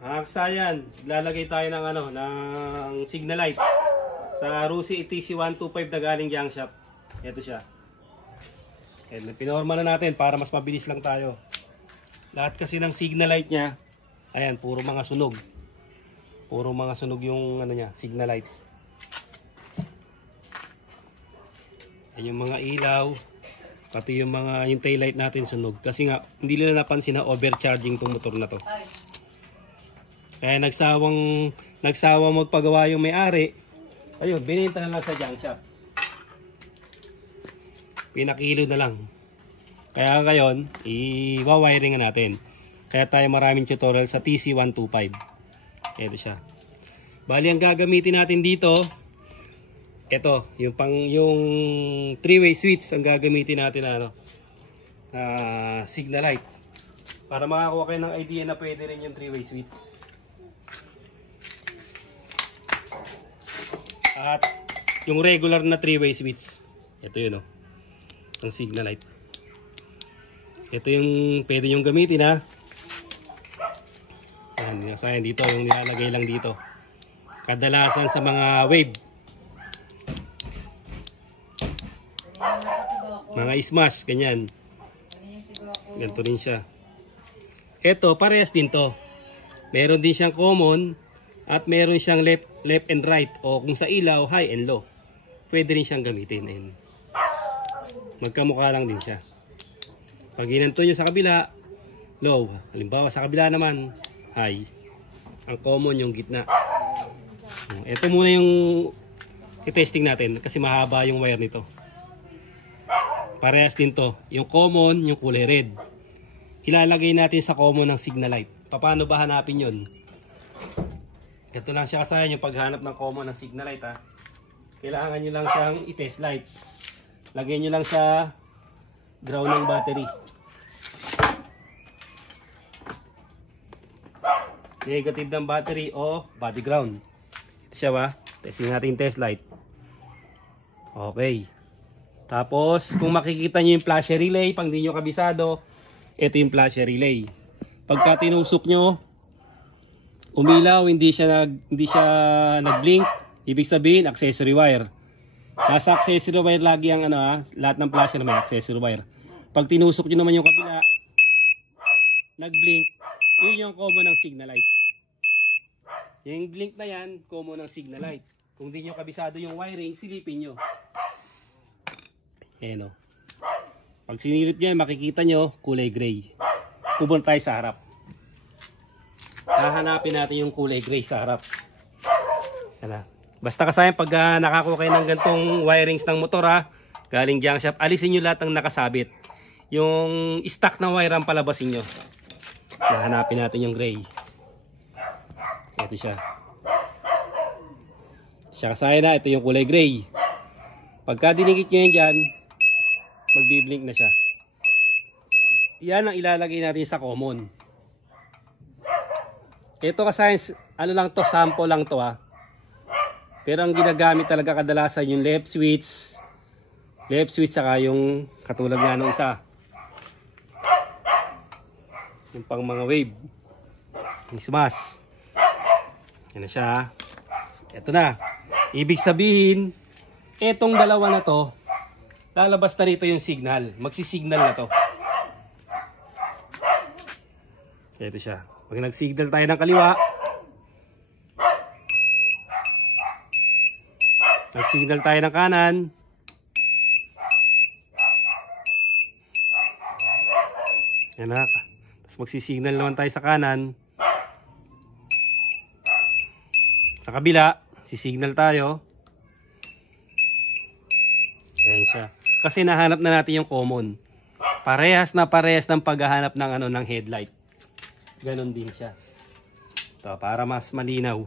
Aksayan, lalagay tayo ng ng signal light sa Rusi ETC125 na galing junk shop. Ito siya. Pinorma na natin para mas mabilis lang tayo. Lahat kasi ng signal light niya, ayan, puro mga sunog. Puro mga sunog yung niya, signal light. Ayan yung mga ilaw, pati yung tail light natin sunog. Kasi nga, hindi nila napansin na overcharging tong motor na to. Kaya nagsawang magpagawa yung may-ari. Ayun, binenta na lang sa junk shop. Pinakilo na lang. Kaya ngayon, i-wiring natin. Kaya tayo maraming tutorial sa TC125. Ito siya. Bali, ang gagamitin natin dito, ito, yung 3-way switch ang gagamitin natin signal light. Para makakuha kayo ng idea na pwede rin yung 3-way switch. At yung regular na 3-way switch. Ito yun, ang signal light. Ito yung pwede yung gamitin, ha. Ayan, dito yung nilalagay lang dito. Kadalasan sa mga wave. Mga smash, ganyan. Ganito rin siya. Ito, parehas din to. Meron din siyang common at meron siyang left and right, o kung sa ilaw, high and low. Pwede rin siyang gamitin. Ayun. Magkamukha lang din siya. Pag ginanto nyo sa kabila, low. Halimbawa sa kabila naman, high. Ang common yung gitna. Ito muna yung i-testing natin kasi mahaba yung wire nito. Parehas din to. Yung common, yung kulay red. Ilalagay natin sa common ng signal light. Paano ba hanapin yun? Ito lang siya kasayan yung paghanap ng common ng signal light, ha. Kailangan nyo lang siyang i-test light. Lagyan nyo lang sa ground ng battery. Negative ng battery o body ground. Ito siya ba? Testing natin test light. Okay. Tapos kung makikita nyo yung flasher relay, pang di nyo kabisado, ito yung flasher relay. Pagka tinusok nyo, umilaw, hindi siya nag-blink, ibig sabihin accessory wire. Nasa accessory wire lagi ang lahat ng flasher may accessory wire. Pag tinusok nyo naman yung kabila, nag-blink, yun yung common ng signal light. Yung blink na yan, common ng signal light. Kung di nyo kabisado yung wiring, silipin nyo. Ayan, o. Pag sinilip nyo, makikita nyo kulay gray. Tubol tayo sa harap. Hahanapin natin yung kulay gray sa harap. Yan. Basta kasayan pag nakakuha kayo ng gantong wirings ng motor, galing junk shop, alisin nyo lahat ng nakasabit. Yung stock na wire ang palabasin nyo. Hahanapin natin yung gray. Ito siya. Siya kasayan na, ito yung kulay gray. Pagka dinikit nyo yan dyan, magbiblink na siya. Yan ang ilalagay natin sa common. Ito kasayan, lang to, sample lang to, Pero ang ginagamit talaga kadalasan yung left switch saka yung katulad nga nung isa. Yung pang mga wave. Yung smash. Yan na siya. Ito na. Ibig sabihin, etong dalawa na to, lalabas na rito yung signal. Magsisignal na to. Ito siya. Pag nag-signal tayo ng kaliwa, nag-signal tayo ng kanan, yan na. Tapos magsisignal naman tayo sa kanan. Sa kabila, sisignal tayo. Ayan siya. Kasi nahanap na natin yung common. Parehas ng paghahanap ng ng headlight. Ganon din siya. Ito, para mas malinaw.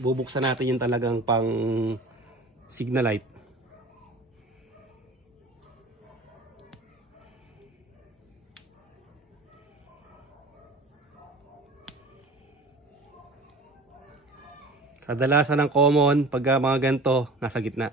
Bubuksan natin yung talagang pang signal light. Kadalasan ng common pag mga ganito nasa gitna.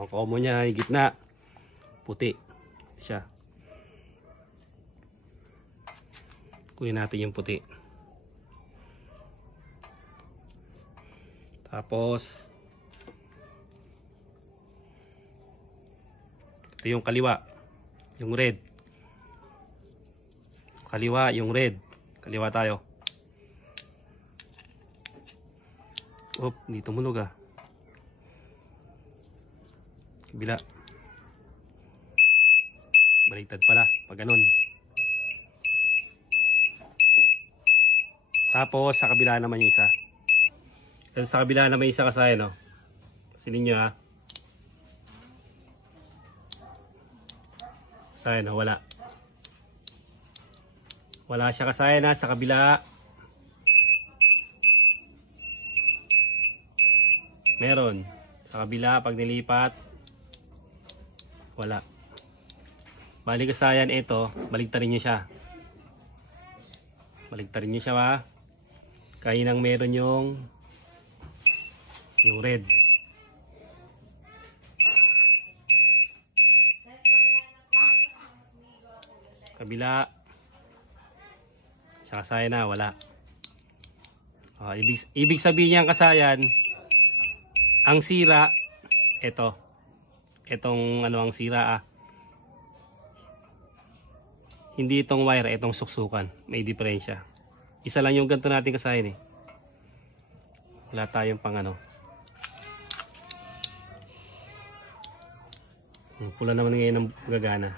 Ang common niya ay gitna, puti siya. Kunin natin yung puti. Tapos ito yung kaliwa, yung red. Kaliwa, yung red. Kaliwa tayo. Op, hindi tumunog ah. Kabila. Baliktad pala pag ganun. Tapos sa kabila naman yung isa. Kasi sa kabila naman yung isa kasaya, no? Sinin nyo ha. Kasaya, no? Wala. Wala siya kasaya na sa kabila. Meron. Sa kabila pag nilipat. Wala. Balik kasayan ito, baligtarin nyo siya. Baligtarin nyo siya ha. Kaya nang meron yung red. Kabila. Siya kasayan na, wala. Ibig sabihin niyang kasayan, ang sira, ito. Itong ano ang sira ah. Hindi itong wire, itong suksukan. May diferensya. Isa lang yung ganito natin kasayan eh. Wala tayong pang ano. Pula naman ngayon ng gagana.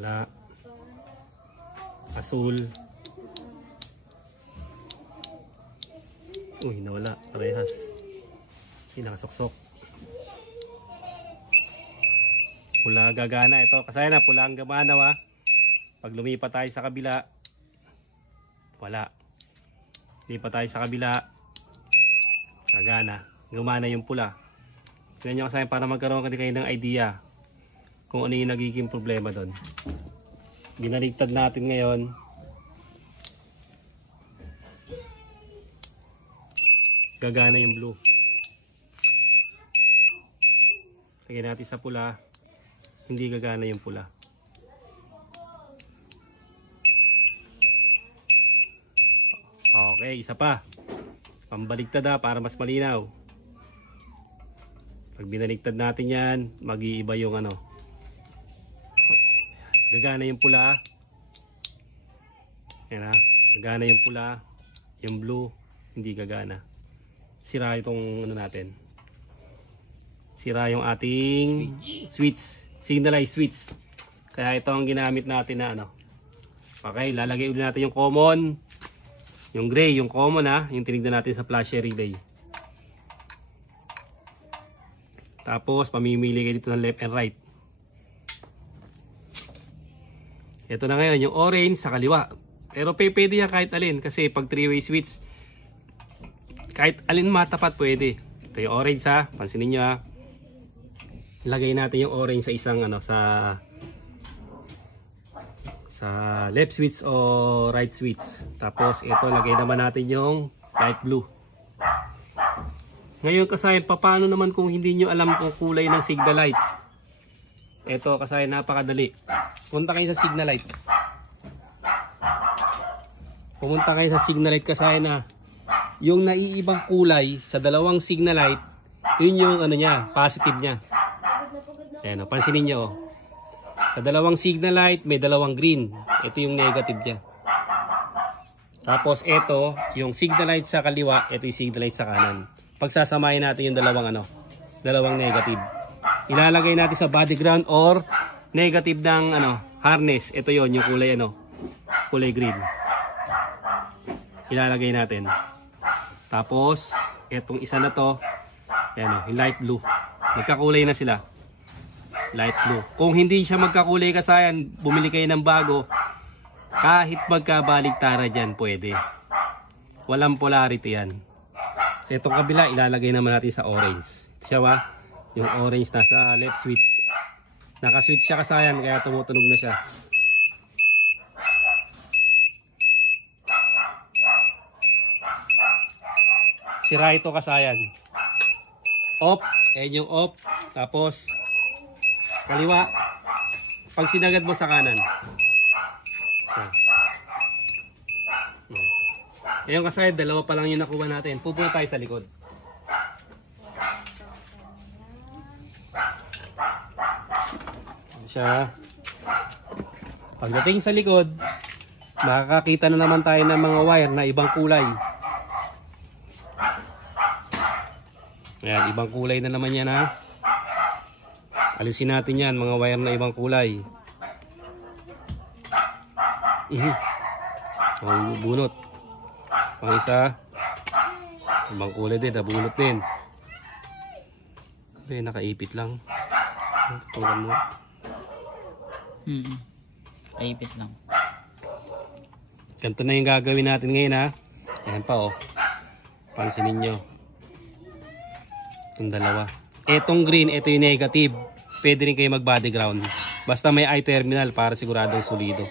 Wala. Asul. Uy, nawala. Parehas. Hindi nakasuksok. Pula gagana ito. Kasaya na pula ang gamanaw ha. Pag lumipat tayo sa kabila, wala. Lipat tayo sa kabila, gagana. Gumana yung pula. Tignan nyo kasaya para magkaroon kayo ng idea kung ano yung nagiging problema doon. Binaligtad natin ngayon. Gagana yung blue. Lagyan natin sa pula. Hindi gagana yung pula. Okay, isa pa. Pambaligtad para mas malinaw. Pag binaligtad natin yan, mag-iiba yung ano. Gagana yung pula. Yan ha. Gagana yung pula. Yung blue, hindi gagana. Sira itong ano natin. Sira yung ating switch. Signalized switch. Kaya ito ang ginamit natin na ano. Okay, lalagay ulit natin yung common. Yung gray, yung common ha. Yung tinignan natin sa flasher relay. Tapos, pamimili kayo dito ng left and right. Ito na ngayon, yung orange sa kaliwa. Pero pwede yan kahit alin. Kasi pag 3-way switch, kahit alin matapat pwede. Ito yung orange ha. Pansinin nyo ha. Lagay natin yung orange sa isang ano sa left switch o right switch. Tapos ito lagay naman natin yung light blue. Ngayon kasayan, paano naman kung hindi nyo alam kung kulay ng signal light? Ito kasayan, napakadali. Punta kayo sa signal light. Pumunta kayo sa signal light kasayan na yung naiibang kulay sa dalawang signal light, yun yung ano niya, positive niya. Ayan, pansinin nyo. Sa dalawang signal light, may dalawang green. Ito yung negative niya. Tapos ito, yung signal light sa kaliwa, ito yung signal light sa kanan. Pagsasamahin natin yung dalawang negative. Ilalagay natin sa body ground or negative ng harness. Ito yon yung kulay kulay green. Ilalagay natin. Tapos, itong isa na to, ayan yung light blue. Magkakulay na sila. Light blue. Kung hindi siya magkakulay kasayan, bumili kayo ng bago, kahit magkabaligtara dyan, pwede. Walang polarity yan. So, itong kabila, ilalagay naman natin sa orange. Siya ba? Yung orange nasa left switch. Naka-switch siya kasayan, kaya tumutunog na siya. Sira ito kasayan. Off. Ayan yung off. Tapos, Kaliwa. Pag sinagad mo sa kanan. Ngayon kasi dalawa pa lang yung nakuha natin. Pupunta tayo sa likod. Siya. Pagdating sa likod, makakakita na naman tayo ng mga wire na ibang kulay. Ayan, ibang kulay na naman yan ha. Alisin natin yan, mga wire na ibang kulay. Ang bunot. Pang isa, ibang kulay din, nabunot din. Nakaipit lang. Tutukan mo. Kaipit lang. Ganito na yung gagawin natin ngayon ha. Ayan pa oh. Pansinin nyo. Itong dalawa. Etong green, ito yung negative. Pwede rin kayo mag body ground. Basta may eye terminal para siguradong solido.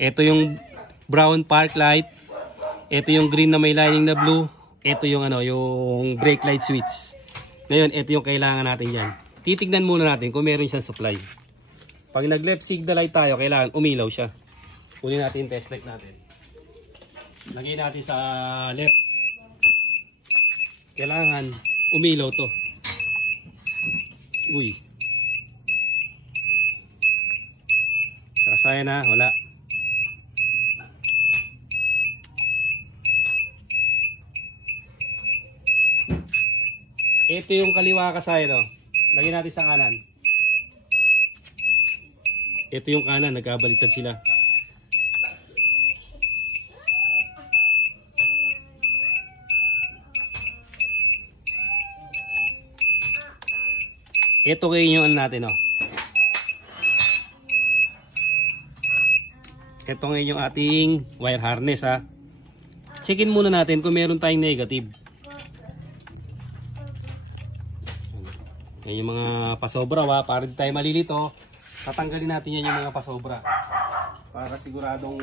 Ito yung brown park light. Ito yung green na may lining na blue. Ito yung yung brake light switch. Ngayon, ito yung kailangan natin yan. Titignan muna natin kung meron siyang supply. Pag nag left signal light tayo, kailangan umilaw siya. Kunin natin yung test light natin. Lagay natin sa left. Kailangan umilaw to. Uy. Sakasaya na, wala. Ito yung kaliwa kasaya no. Lagay natin sa kanan. Ito yung kanan, nagkabaliktad sila. Ito kayo yung natin oh. Ito ngayon yung ating wire harness ha. Checkin muna natin kung meron tayong negative. Yan yung mga pasobra ha. Para di tayo malilito, tatanggalin natin yan yung mga pasobra. Para siguradong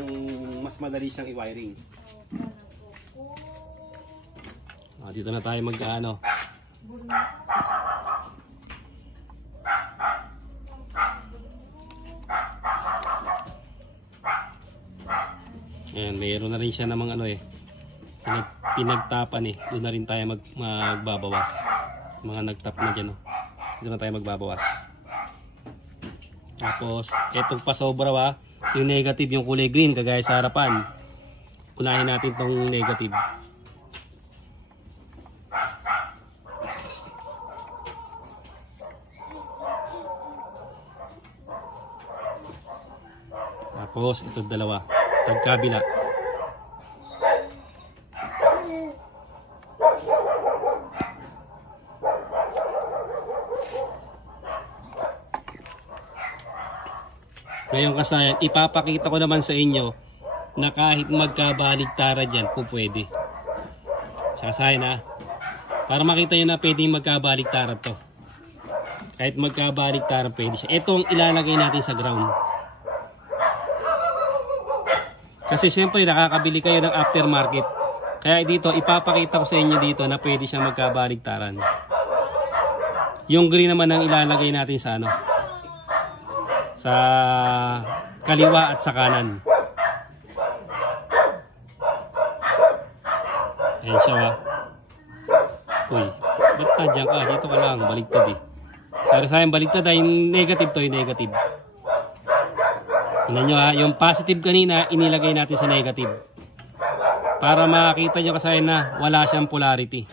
mas madali siyang i-wiring. Dito na tayo mag-ano. Ayan, mayroon na rin siya namang pinagtapan eh. Doon na rin tayo magbabawas. Mga nagtap na dyan. Doon na tayo magbabawas. Tapos, etong pasobra ba, yung negative, yung kulay green, kagaya sa harapan. Unahin natin tong negative. Tapos, ito dalawa. Tagkabila. Ngayon kasayan, ipapakita ko naman sa inyo na kahit magkabaligtaran dyan po pwede. Kasayan ha. Para makita nyo na pwede magkabaligtaran to. Kahit magkabaligtaran pwede siya. Ito ang ilalagay natin sa ground. Kasi syempre nakakabili kayo ng aftermarket. Kaya dito ipapakita ko sa inyo dito na pwede siyang magkabaligtaran. Yung green naman ang ilalagay natin sa sa kaliwa at sa kanan. Ayan siya ha. Uy, ba't tadyan ka? Dito ka lang, baligtad eh. Pero sa akin baligtad ha, yung negative to, yung negative. Tingnan nyo ha, yung positive kanina inilagay natin sa negative. Para makita nyo kasi na wala siyang polarity.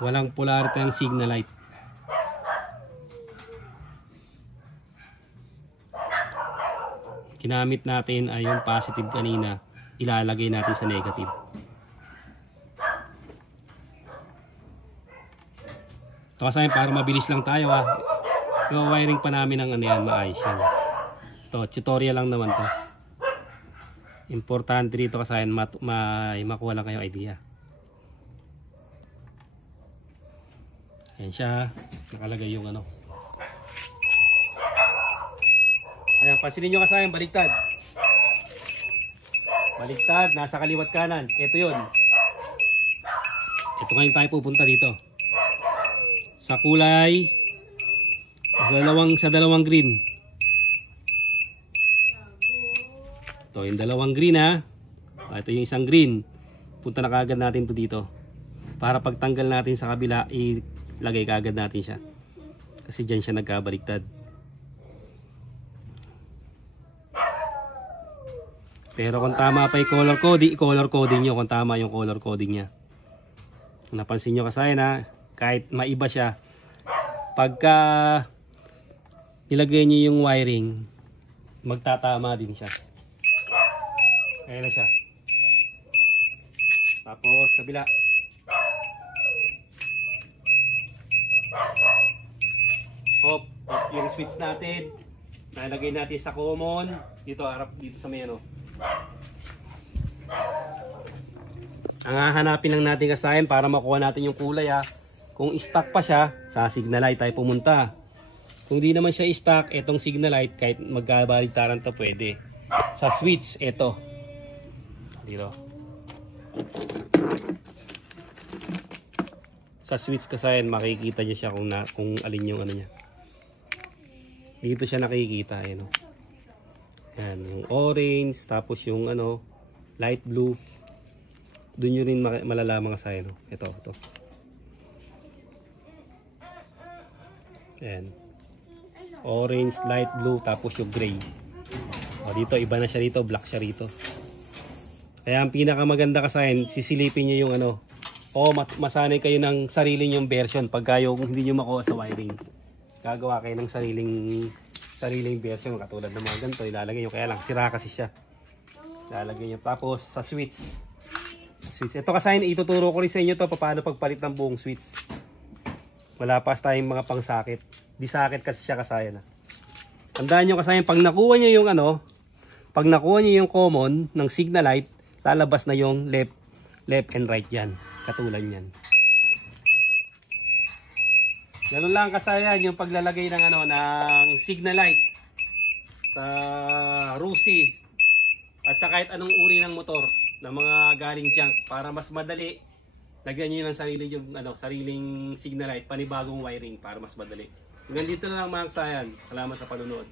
Walang polarity ang signal light. Ginamit natin ay yung positive kanina, ilalagay natin sa negative. Ito kasi para mabilis lang tayo ha. Yung wiring pa namin ng maayos yan. Ito, tutorial lang naman to. Importante dito kasi makuha lang kayo idea. Ayan siya, nakalagay yung Ayan, pansinin nyo kasi yung baliktad. Baliktad, nasa kaliwat kanan. Ito yun. Ito ngayon tayo pupunta dito. Sa kulay, sa dalawang green. Ito yung dalawang green ha. Ito yung isang green. Punta na kagad natin to dito. Para pagtanggal natin sa kabila, ilagay kagad natin siya. Kasi dyan siya nagkabaliktad. Pero kung tama pa yung color coding nyo, kung tama yung color coding nya. Napansin nyo kasi na kahit maiba siya, pagka nilagay nyo yung wiring, magtatama din siya. Ayan na siya. Tapos kabila. Off yung switch natin. Nalagay natin sa common. Dito harap dito sa may ano. Ang hahanapin lang natin kasayan para makuha natin yung kulay ha. Kung stock pa siya, sa signal light tayo pumunta. Kung di naman siya stock, etong signal light kahit magkabaligtaran to pwede. Sa switch, eto. Dito. Sa switch kasayan makikita niyo siya kung alin yung ano niya. Dito siya nakikita, ayan o. Yan, yung orange, tapos yung ano, light blue. Doon nyo rin malalaman sa no? Ito. Ayan. Orange, light blue, tapos yung gray. O, dito, iba na siya dito, black siya rito. Kaya ang pinakamaganda kasayan, sisilipin nyo yung ano, o masanay kayo ng sarili nyong version pagka yung hindi nyo makuha sa wiring. Gagawa kayo ng sariling version katulad ng mga ganito, ilalagay nyo, kaya lang sira kasi siya. Ilalagay nyo, tapos sa switch. Ito kasayan, ituturo ko rin sa inyo to paano pagpalit ng buong switch. Wala pa tayong mga pangsakit. Di sakit kasi siya kasayan. Tandaan nyo kasayan, pag nakuha nyo yung ano, pag nakuha nyo yung common ng signal light, lalabas na yung left and right yan. Katulad yan. Ganun lang kasayan yung paglalagay ng ano ng signal light sa Rusi at sa kahit anong uri ng motor na mga galing junk para mas madali lagyan niyo ng sariling signal light, panibagong wiring para mas madali. Hanggang dito na lang mga kasayan. Salamat sa panonood.